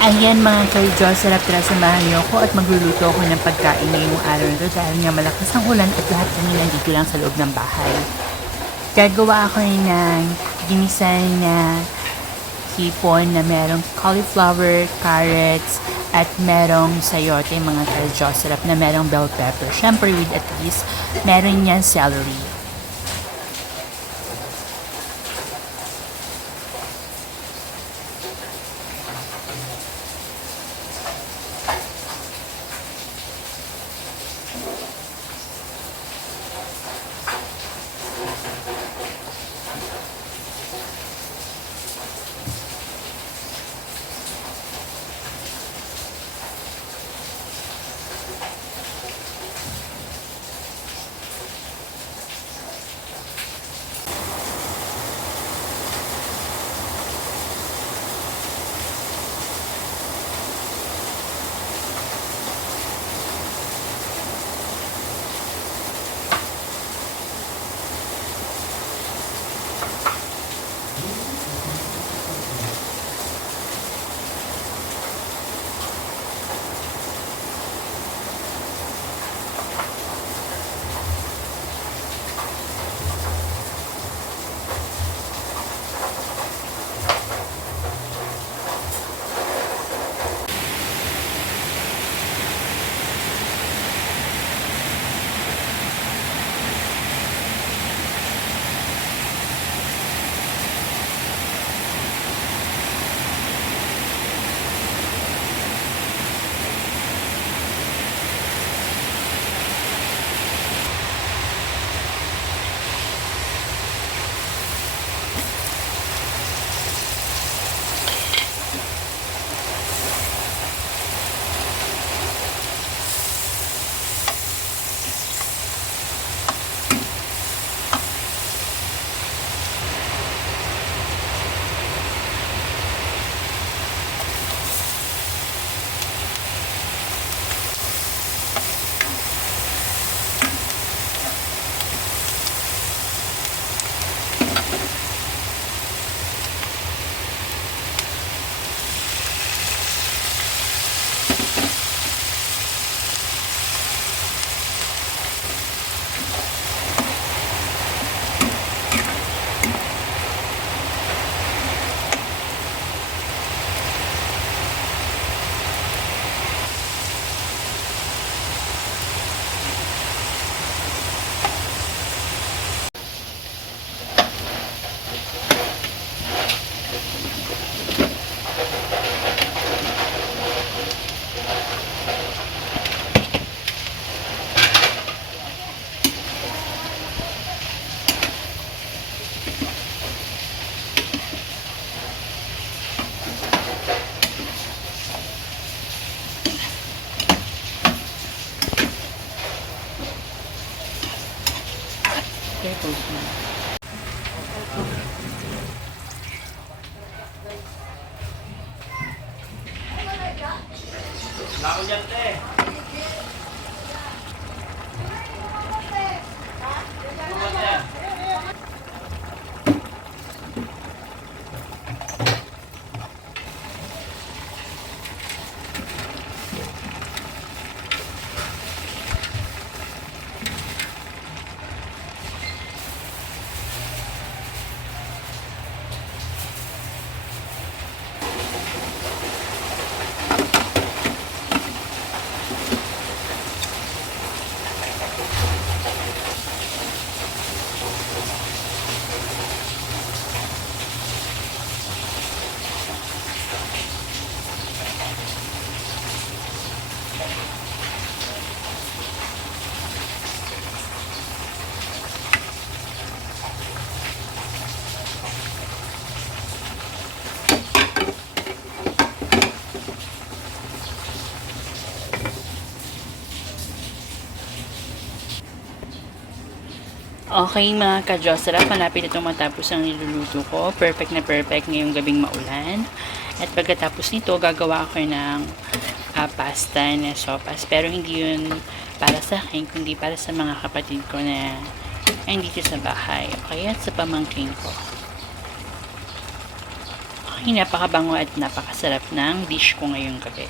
Ayan mga ka-Diyos, sarap tara samahan niyo ako at magluluto ako ng pagkain ngayong araw na ito dahil nga malakas ang ulan at lahat kami nandito lang sa loob ng bahay. Gagawa ako ng ginisan na hipon na merong cauliflower, carrots, at merong sayote mga ka-Diyos. Sarap na merong bell pepper. Siyempre with at least meron yan celery. Okay, post na. Lako dyan, te. Okay mga ka-Diyos, sarap. Malapit itong matapos ang niluluto ko. Perfect na perfect ngayong gabing maulan. At pagkatapos nito, gagawa ako ng pasta na sopas. Pero hindi yun para sa akin, kundi para sa mga kapatid ko na ay dito sa bahay. Okay, at sa pamangkin ko. Okay, napakabango at napakasarap ng dish ko ngayong gabi.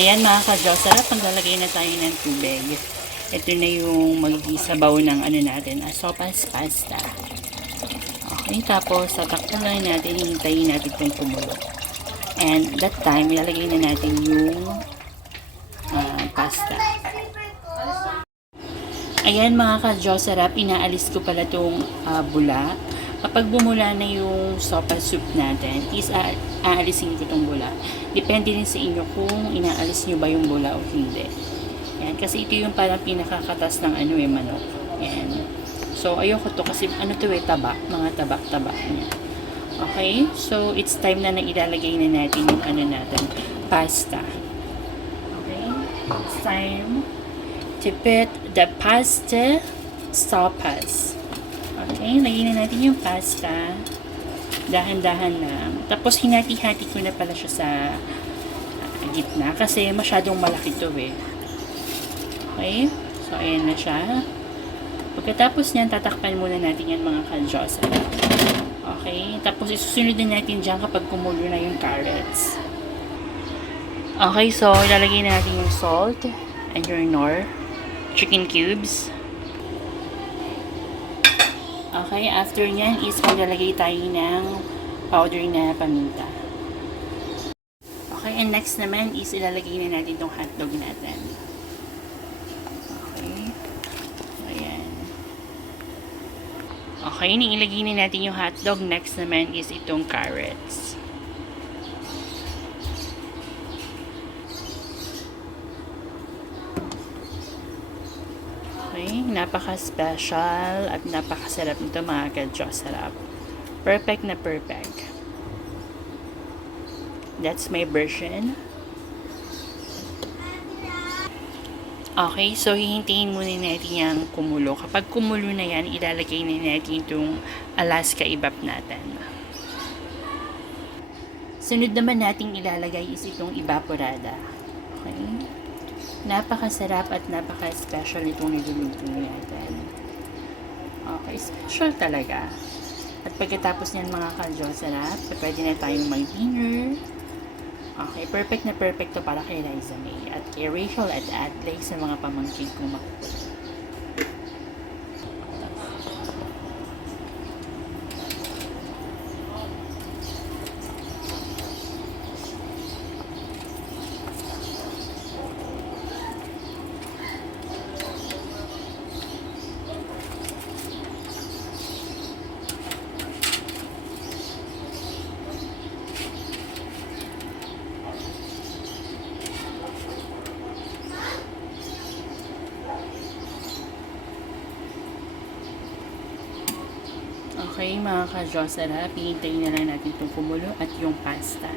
Ayan mga ka-Diyos, sarap maglalagay na tayo ng tubig. Ito na yung magiging sabaw ng ano natin, sopas pasta. Okay, tapos tatakpan lang natin, hintayin natin itong kumulo. And that time, ilalagay na natin yung pasta. Ayan mga ka-Diyos, sarap, inaalis ko pala itong bula. Kapag bumula na yung sopa soup natin, is aalisin ko itong bula. Depende rin sa inyo kung inaalis nyo ba yung bula o hindi. Yan, kasi ito yung parang pinakakatas ng manok. Yan. So, ayoko to kasi taba, mga tabak-tabak niya. Okay? So, it's time na ilalagay na natin yung natin, pasta. Okay? It's time to put the pasta sopas. Okay, lagyan na natin yung pasta. Dahan-dahan lang. Tapos, hinati-hati ko na pala siya sa gitna kasi masyadong malaki to eh. Okay? So, ayan na siya. Pagkatapos niyan, tatakpan muna natin yan mga ka-Diyos. Okay? Tapos, isusunod din natin dyan kapag kumulo na yung carrots. Okay, so, ilalagay na natin yung salt and your nor, chicken cubes. Okay, after nyan is maglalagay tayo ng powder na paminta. Okay, and next naman is ilalagay na natin itong hotdog natin. Okay. Ayan. Okay, ilagay na natin yung hotdog. Next naman is itong carrots. Okay, napaka-special at napakasarap nito mga ka-Diyos. Sarap. Perfect na perfect. That's my version. Okay, so hihintayin muna natin yung kumulo. Kapag kumulo na yan, ilalagay na natin itong Alaska ibap natin. Sunod naman nating ilalagay is itong evaporada. Okay. Napakasarap at napaka-special itong niluluto natin. Okay, special talaga. At pagkatapos niyan mga ka-Diyos, sarap. Pwede na tayong mag-dinner. Okay, perfect na perfect to para kay Liza May at kay Rachel at Adley sa mga pamangkin kong makukulit. Okay, mga ka-Diyos, sarap. Hihintayin na lang natin itong kumulo at yung pasta.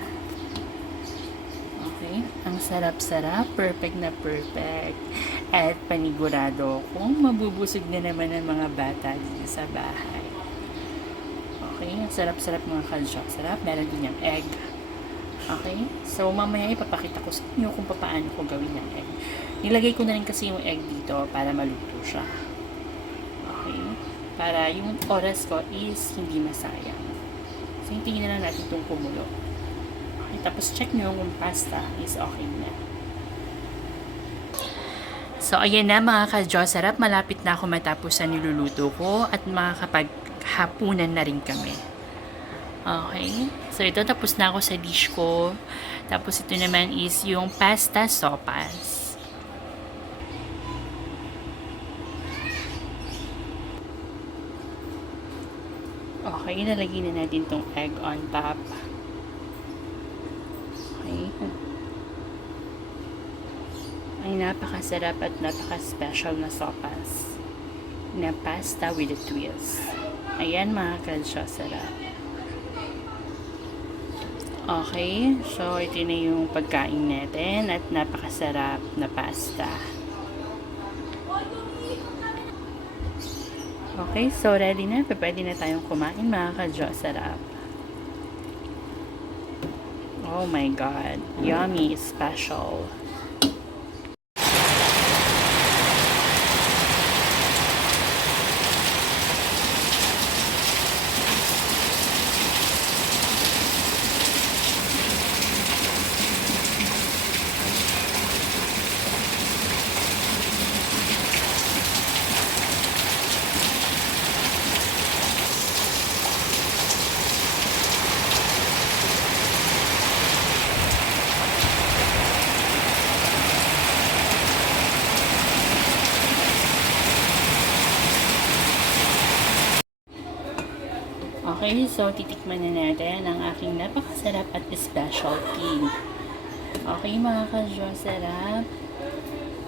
Okay, ang sarap-sarap. Perfect na perfect. At panigurado kung mabubusog na naman ang mga bata dito sa bahay. Okay, ang sarap-sarap mga ka-Diyos. Sarap. Meron din yung egg. Okay, so mamaya ipapakita ko sa inyo kung paano ko gawin yung egg. Nilagay ko na rin kasi yung egg dito para maluto siya. Okay. para yung oras ko is hindi masayang. So, hintayin na lang natin itong kumulo. Okay, tapos check nyo kung pasta is okay na. So, ayan na mga ka-Diyos, sarap. Malapit na ako matapos sa niluluto ko at makakapaghapunan na rin kami. Okay? So, ito tapos na ako sa dish ko. Tapos, ito naman is yung pasta sopas. Okay, ilalagay na natin tong egg on top. Okay. Ay, napakasarap at napaka-special na sopas na pasta with a twist. Ayan mga ka-Diyos, sarap. Okay, so ito na yung pagkain natin at napakasarap na pasta. Okay, so ready na. Pwede na tayong kumain mga ka-Diyos, sarap. Oh my God, yummy, special. Okay, so titikman na natin ang aking napakasarap at specialty. Okay mga ka-Diyos, sarap.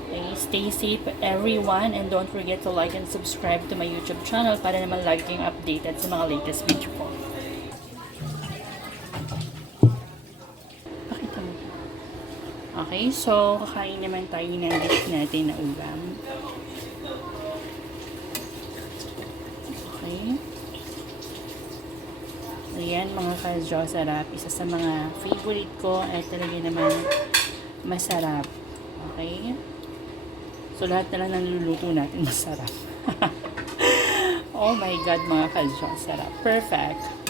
Okay, stay safe everyone and don't forget to like and subscribe to my YouTube channel para naman lagi kayong updated sa mga latest video ko. Pakita mo. Okay, so kakain naman tayo ng dish natin na ulam. Okay. Ayan mga ka-Diyos, sarap. Isa sa mga favorite ko ay talaga naman masarap. Okay? So lahat na lang ng niluluto natin masarap. Oh my God mga ka-Diyos, sarap. Perfect.